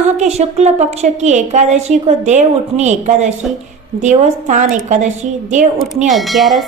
माह के शुक्ल पक्ष की एकादशी को देव उठनी एकादशी, देवस्थान एकादशी, देव उठनी 11,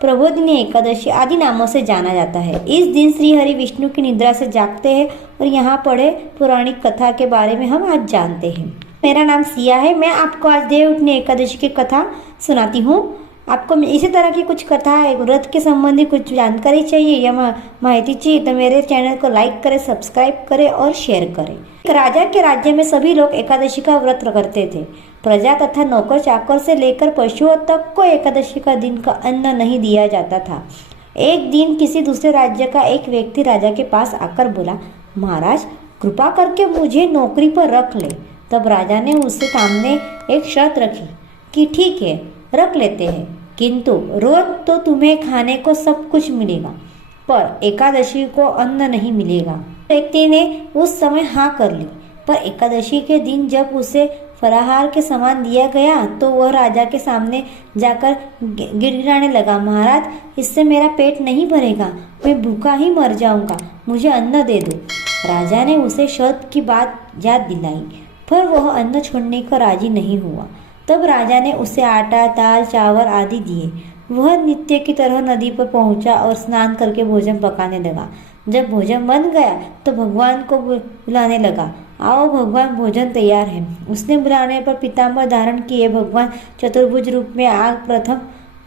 प्रबोधिनी एकादशी आदि नामों से जाना जाता है। इस दिन श्री हरि विष्णु की निद्रा से जागते हैं और यहाँ पढ़े पौराणिक कथा के बारे में हम आज जानते हैं। मेरा नाम सिया है। मैं आपको आज देव उठनी एकादशी की कथा सुनाती हूँ। आपको इसी तरह की कुछ कथा व्रत के संबंधी कुछ जानकारी चाहिए या माहिती चाहिए तो मेरे चैनल को लाइक करें, सब्सक्राइब करें और शेयर करें। एक राजा के राज्य में सभी लोग एकादशी का व्रत करते थे। प्रजा तथा नौकर चाकर से लेकर पशुओं तक को एकादशी का दिन का अन्न नहीं दिया जाता था। एक दिन किसी दूसरे राज्य का एक व्यक्ति राजा के पास आकर बोला, महाराज कृपा करके मुझे नौकरी पर रख ले। तब राजा ने उसके सामने एक शर्त रखी कि ठीक है रख लेते हैं, किंतु रोज तो तुम्हें खाने को सब कुछ मिलेगा पर एकादशी को अन्न नहीं मिलेगा। व्यक्ति ने उस समय हाँ कर ली, पर एकादशी के दिन जब उसे फलाहार के सामान दिया गया तो वह राजा के सामने जाकर गिड़गिड़ाने लगा, महाराज इससे मेरा पेट नहीं भरेगा, मैं भूखा ही मर जाऊंगा, मुझे अन्न दे दो। राजा ने उसे शर्त की बात याद दिलाई, पर वह अन्न छोड़ने को राजी नहीं हुआ। तब राजा ने उसे आटा, दाल, चावल आदि दिए। वह नित्य की तरह नदी पर पहुंचा और स्नान करके भोजन पकाने लगा। जब भोजन बन गया तो भगवान को बुलाने लगा, आओ भगवान भोजन तैयार है। उसने बुलाने पर पीताम्बर धारण किए भगवान चतुर्भुज रूप में आग प्रथम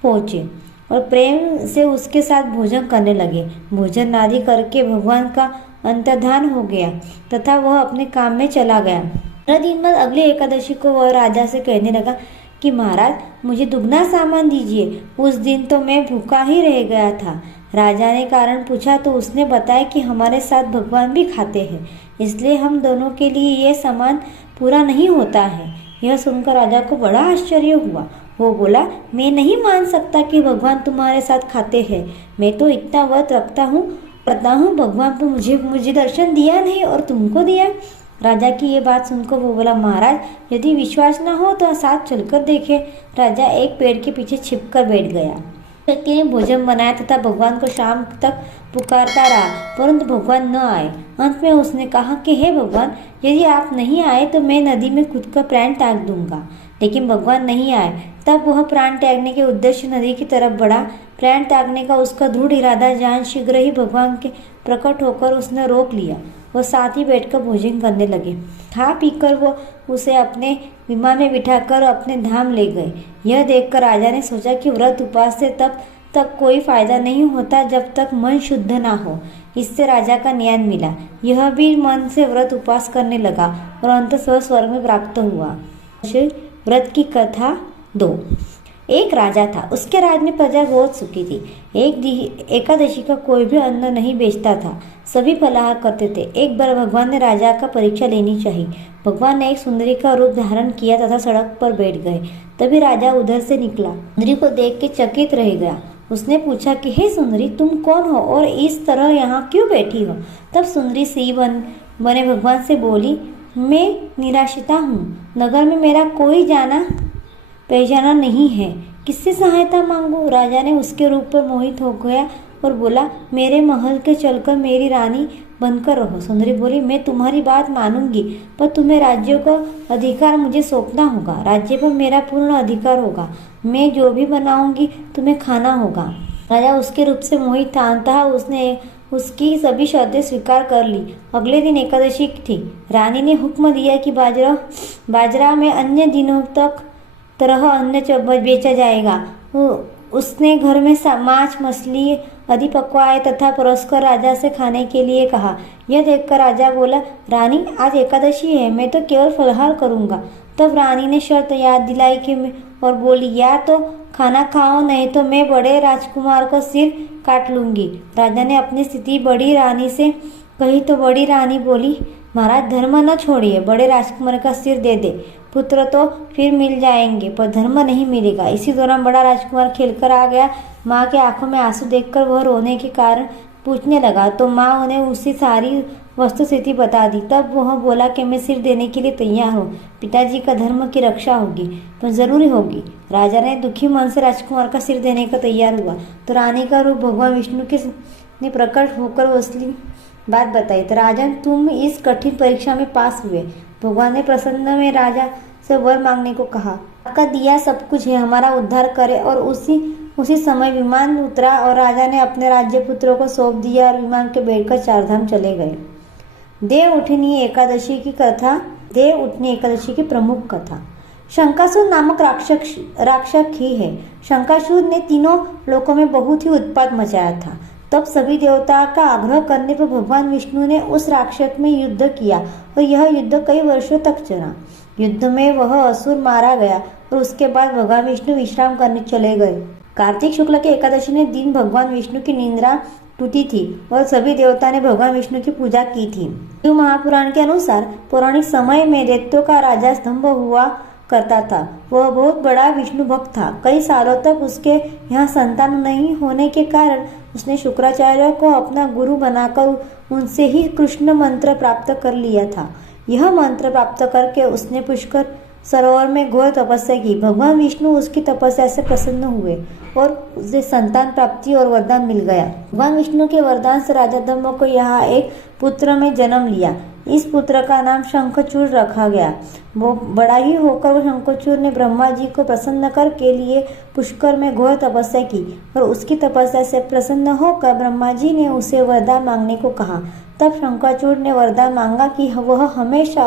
पहुँचे और प्रेम से उसके साथ भोजन करने लगे। भोजन आदि करके भगवान का अंतर्धान हो गया तथा वह अपने काम में चला गया। दिन बाद अगले एकादशी को वह राजा से कहने लगा कि महाराज मुझे दुगना सामान दीजिए, उस दिन तो मैं भूखा ही रह गया था। राजा ने कारण पूछा तो उसने बताया कि हमारे साथ भगवान भी खाते हैं, इसलिए हम दोनों के लिए यह सामान पूरा नहीं होता है। यह सुनकर राजा को बड़ा आश्चर्य हुआ। वो बोला, मैं नहीं मान सकता कि भगवान तुम्हारे साथ खाते हैं। मैं तो इतना व्रत रखता हूँ, भगवान तो मुझे दर्शन दिया नहीं और तुमको दिया। राजा की ये बात सुनकर वो बोला, महाराज यदि विश्वास न हो तो साथ चलकर देखे। राजा एक पेड़ के पीछे छिपकर बैठ गया। व्यक्ति ने भोजन बनाया तथा भगवान को शाम तक पुकारता रहा, परंतु भगवान न आए। अंत में उसने कहा कि हे भगवान, यदि आप नहीं आए तो मैं नदी में खुद का प्राण त्याग दूंगा। लेकिन भगवान नहीं आए। तब वह प्राण त्यागने के उद्देश्य नदी की तरफ बढ़ा। प्राण त्यागने का उसका दृढ़ इरादा जान शीघ्र ही भगवान के प्रकट होकर उसने रोक लिया। वह साथ ही बैठकर भोजन करने लगे। खा पीकर वो उसे अपने विमान में बिठाकर अपने धाम ले गए। यह देखकर राजा ने सोचा कि व्रत उपवास से तब तक कोई फायदा नहीं होता जब तक मन शुद्ध ना हो। इससे राजा का ज्ञान मिला। यह भी मन से व्रत उपवास करने लगा और अंततः स्वर्ग में प्राप्त हुआ। व्रत की कथा 2। एक राजा था, उसके राज्य में प्रजा बहुत सुखी थी। एकादशी का कोई भी अन्न नहीं बेचता था, सभी फलाहार करते थे। एक बार भगवान ने राजा का परीक्षा लेनी चाहिए। भगवान ने एक सुंदरी का रूप धारण किया तथा सड़क पर बैठ गए। तभी राजा उधर से निकला। सुंदरी को देख के चकित रह गया। उसने पूछा कि हे सुंदरी, तुम कौन हो और इस तरह यहाँ क्यों बैठी हो? तब सुंदरी सी बने भगवान से बोली, मैं निराश्रिता हूँ, नगर में मेरा कोई जाना पहचाना नहीं है, किससे सहायता मांगू? राजा ने उसके रूप पर मोहित हो गया और बोला, मेरे महल के चलकर मेरी रानी बनकर रहो। सुंदरी बोली, मैं तुम्हारी बात मानूंगी, पर तुम्हें राज्य का अधिकार मुझे सौंपना होगा। राज्य पर मेरा पूर्ण अधिकार होगा। मैं जो भी बनाऊंगी तुम्हें खाना होगा। राजा उसके रूप से मोहित था। अंततः उसने उसकी सभी शर्तें स्वीकार कर ली। अगले दिन एकादशी थी। रानी ने हुक्म दिया कि बाजरा में अन्य दिनों तक तरह अन्न बेचा जाएगा। उसने घर में मांस, मछली आदि पकवाए तथा परस्पर राजा से खाने के लिए कहा। यह देखकर राजा बोला, रानी आज एकादशी है, मैं तो केवल फलाहार करूंगा। तब रानी ने शर्त याद दिलाई कि और बोली, या तो खाना खाओ, नहीं तो मैं बड़े राजकुमार का सिर काट लूंगी। राजा ने अपनी स्थिति बड़ी रानी से कही तो बड़ी रानी बोली, महाराज धर्म न छोड़िए, बड़े राजकुमार का सिर दे दे। पुत्र तो फिर मिल जाएंगे पर धर्म नहीं मिलेगा। इसी दौरान बड़ा राजकुमार खेलकर आ गया। माँ के आंखों में आंसू देखकर वह रोने के कारण पूछने लगा तो माँ उन्हें उसी सारी वस्तुस्थिति बता दी। तब वह बोला कि मैं सिर देने के लिए तैयार हूँ, पिताजी का धर्म की रक्षा होगी तो जरूरी होगी। राजा ने दुखी मन से राजकुमार का सिर देने का तैयार हुआ तो रानी का रूप भगवान विष्णु के ने प्रकट होकर असली बात बताई। तो राजन, तुम इस कठिन परीक्षा में पास हुए। भगवान ने प्रसन्न में राजा से वर मांगने को कहा। आपका दिया सब कुछ है, हमारा उद्धार करे। और उसी समय विमान उतरा और राजा ने अपने राज्य पुत्रों को सौंप दिया और विमान के बैठकर चारधाम चले गए। देव उठनी एकादशी की प्रमुख कथा। शंकासुर नामक राक्षस ही है। शंकासुर ने तीनों लोकों में बहुत ही उत्पात मचाया था। तब सभी देवता का आग्रह करने पर भगवान विष्णु ने उस राक्षस में युद्ध किया और यह युद्ध कई वर्षों तक चला। युद्ध में वह असुर मारा गया और उसके बाद भगवान विष्णु विश्राम करने चले गए। कार्तिक शुक्ल के एकादशी ने दिन भगवान विष्णु की निद्रा टूटी थी और सभी देवता ने भगवान विष्णु की पूजा की थी। शिव महापुराण के अनुसार पौराणिक समय में दैत्यों का राजा स्तंभ हुआ करता था। वह बहुत बड़ा विष्णु भक्त था। कई सालों तक उसके यहाँ संतान नहीं होने के कारण उसने शुक्राचार्य को अपना गुरु बनाकर उनसे ही कृष्ण मंत्र प्राप्त कर लिया था। यह मंत्र प्राप्त करके उसने पुष्कर सरोवर में घोर तपस्या की। भगवान विष्णु उसकी तपस्या से प्रसन्न हुए और उसे संतान प्राप्ति और वरदान मिल गया। भगवान विष्णु के वरदान से राजा धर्म को यहाँ एक पुत्र में जन्म लिया। इस पुत्र का नाम शंखचूड़ रखा गया। वो बड़ा ही होकर शंखचूड़ ने ब्रह्मा जी को प्रसन्न कर के लिए पुष्कर में घोर तपस्या की और उसकी तपस्या से प्रसन्न होकर ब्रह्मा जी ने उसे वरदान मांगने को कहा। तब शंखचूड़ ने वरदान मांगा कि वह हमेशा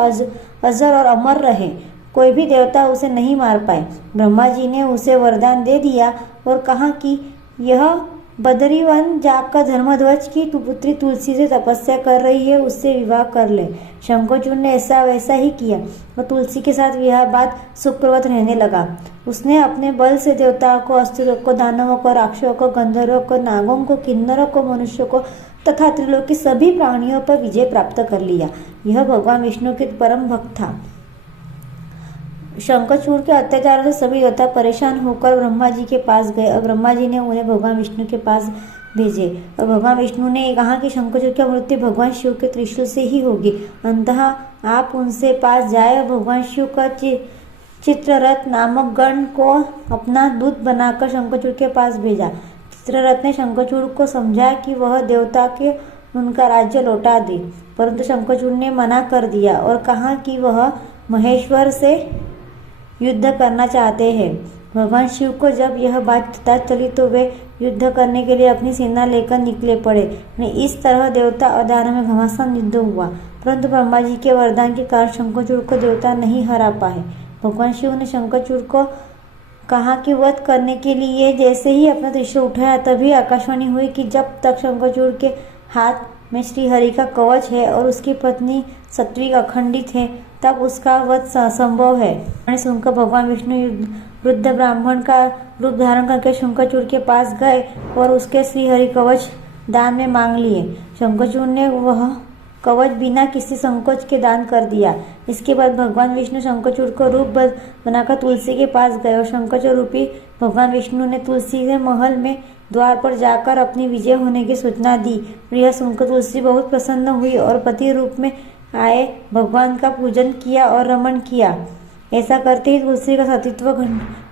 अजर और अमर रहे, कोई भी देवता उसे नहीं मार पाए। ब्रह्मा जी ने उसे वरदान दे दिया और कहा कि यह बदरीवन जाकर धर्मध्वज की पुत्री तुलसी से तपस्या कर रही है, उससे विवाह कर ले। शंखचूड़ ने ऐसा वैसा ही किया और तुलसी के साथ विवाह बाद सुखपूर्वक रहने लगा। उसने अपने बल से देवताओं को, असुरों को, दानवों को, राक्षसों को, गंधर्वों को, नागों को, किन्नरों को, मनुष्यों को तथा त्रिलोक के सभी प्राणियों पर विजय प्राप्त कर लिया। यह भगवान विष्णु के परम भक्त था। शंखचूड़ के अत्याचारों से सभी देवता परेशान होकर ब्रह्मा जी के पास गए और ब्रह्मा जी ने उन्हें भगवान विष्णु के पास भेजे और भगवान विष्णु ने कहा कि शंखचूड़ की मृत्यु भगवान शिव के त्रिशूल से ही होगी। अंततः आप उनसे पास जाए और भगवान शिव का चित्ररथ नामक गण को अपना दूत बनाकर शंखचूड़ के पास भेजा। चित्ररथ ने शंखचूड़ को समझाया कि वह देवता के उनका राज्य लौटा दे, परंतु शंखचूड़ ने मना कर दिया और कहा कि वह महेश्वर से युद्ध करना चाहते हैं। भगवान शिव को जब यह बात पता चली तो वे युद्ध करने के लिए अपनी सेना लेकर निकले पड़े। इस तरह देवता और दानव में घमासान युद्ध हुआ, परंतु ब्रह्मा जी के वरदान के कारण शंखचूड़ को देवता नहीं हरा पाए। भगवान शिव ने शंखचूड़ को कहा कि वध करने के लिए जैसे ही अपना त्रिशूल उठाया तभी आकाशवाणी हुई कि जब तक शंखचूड़ के हाथ में श्री हरि का कवच है और उसकी पत्नी सात्विक अखंडित है तब उसका वध संभव है। सुनकर भगवान विष्णु वृद्ध ब्राह्मण का रूप धारण करके शंखचूड़ के पास गए और उसके श्री हरि कवच दान में मांग लिए। शंखचूड़ ने वह कवच बिना किसी संकोच के दान कर दिया। इसके बाद भगवान विष्णु शंखचूड़ को रूप बनाकर तुलसी के पास गए और शंखचूड़ रूपी भगवान विष्णु ने तुलसी के महल में द्वार पर जाकर अपनी विजय होने की सूचना दी। यह सुनकर तुलसी बहुत प्रसन्न हुई और पति रूप में आए भगवान का पूजन किया और रमण किया। ऐसा करते ही तुलसी का सतीत्व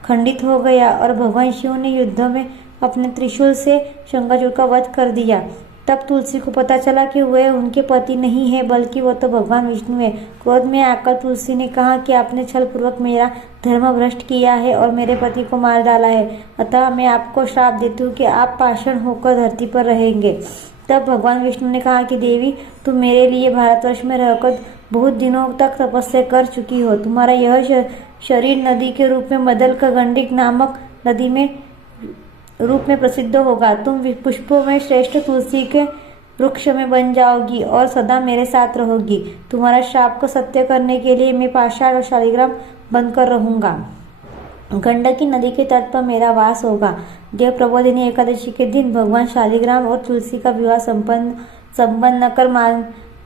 खंडित हो गया और भगवान शिव ने युद्ध में अपने त्रिशूल से शंखचूड़ का वध कर दिया। तब तुलसी को पता चला कि वह उनके पति नहीं है बल्कि वह तो भगवान विष्णु है। क्रोध में आकर तुलसी ने कहा कि आपने छल पूर्वक मेरा धर्म भ्रष्ट किया है और मेरे पति को मार डाला है, अतः मैं आपको श्राप देती हूँ कि आप पाषाण होकर धरती पर रहेंगे। तब भगवान विष्णु ने कहा कि देवी, तुम मेरे लिए भारतवर्ष में रहकर बहुत दिनों तक तपस्या कर चुकी हो। तुम्हारा यह शरीर नदी के रूप में बदल कर गंडक नामक नदी में रूप में प्रसिद्ध होगा। तुम पुष्पों में श्रेष्ठ तुलसी के वृक्ष में बन जाओगी और सदा मेरे साथ रहोगी। तुम्हारा श्राप को सत्य करने के लिए मैं पाषाण और शालिग्राम बनकर रहूंगा। गंडकी नदी के तट पर मेरा वास होगा। देव प्रबोधिनी एकादशी के दिन भगवान शालिग्राम और तुलसी का विवाह संपन्न कर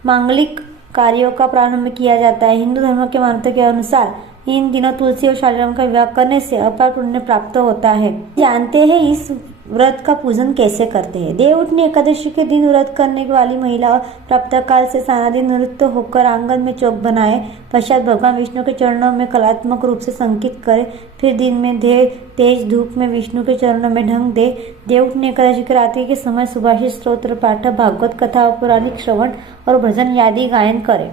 मांगलिक कार्यों का प्रारंभ किया जाता है। हिंदू धर्म के मान्यता के अनुसार इन दिनों तुलसी और शालिग्राम का विवाह करने से अपार पुण्य प्राप्त होता है। जानते हैं इस व्रत का पूजन कैसे करते हैं। देवउठनी एकादशी के दिन व्रत करने वाली महिला प्रातःकाल से सारा नृत्य होकर आंगन में चौक बनाए, पश्चात भगवान विष्णु के चरणों में कलात्मक रूप से संकित करे, फिर दिन में तेज धूप में विष्णु के चरणों में ढंग दे। देवउठनी एकादशी की रात्रि के समय सुभाषित स्तोत्र पाठ, भागवत कथा, पौराणिक श्रवण और भजन आदि गायन करे।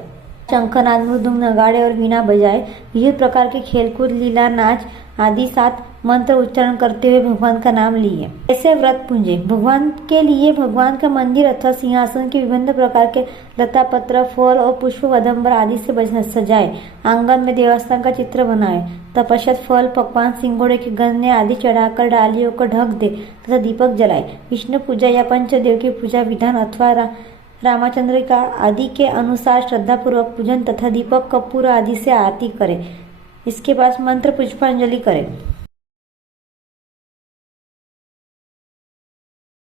शंखनाद, मृदुंग, नगाड़े और वीणा बजाए, विविध प्रकार के खेलकूद, लीला, नाच आदि साथ मंत्र उच्चारण करते हुए भगवान का नाम लिए। ऐसे व्रत पूंजे भगवान के लिए भगवान का मंदिर अथवा सिंहासन के विभिन्न प्रकार के लता पत्र, फल और पुष्प वदंबर आदि से सजाए। आंगन में देवस्थान का चित्र बनाए। तपस्या फल, पकवान, सिंगोड़े के गन्ने आदि चढ़ाकर डालियों को ढक दे तथा दीपक जलाए। विष्णु पूजा या पंचदेव की पूजा विधान अथवा रामचंद्र का आदि के अनुसार श्रद्धापूर्वक पूजन तथा दीपक, कपूर आदि से आरती करें। इसके बाद मंत्र पुष्पांजलि करें।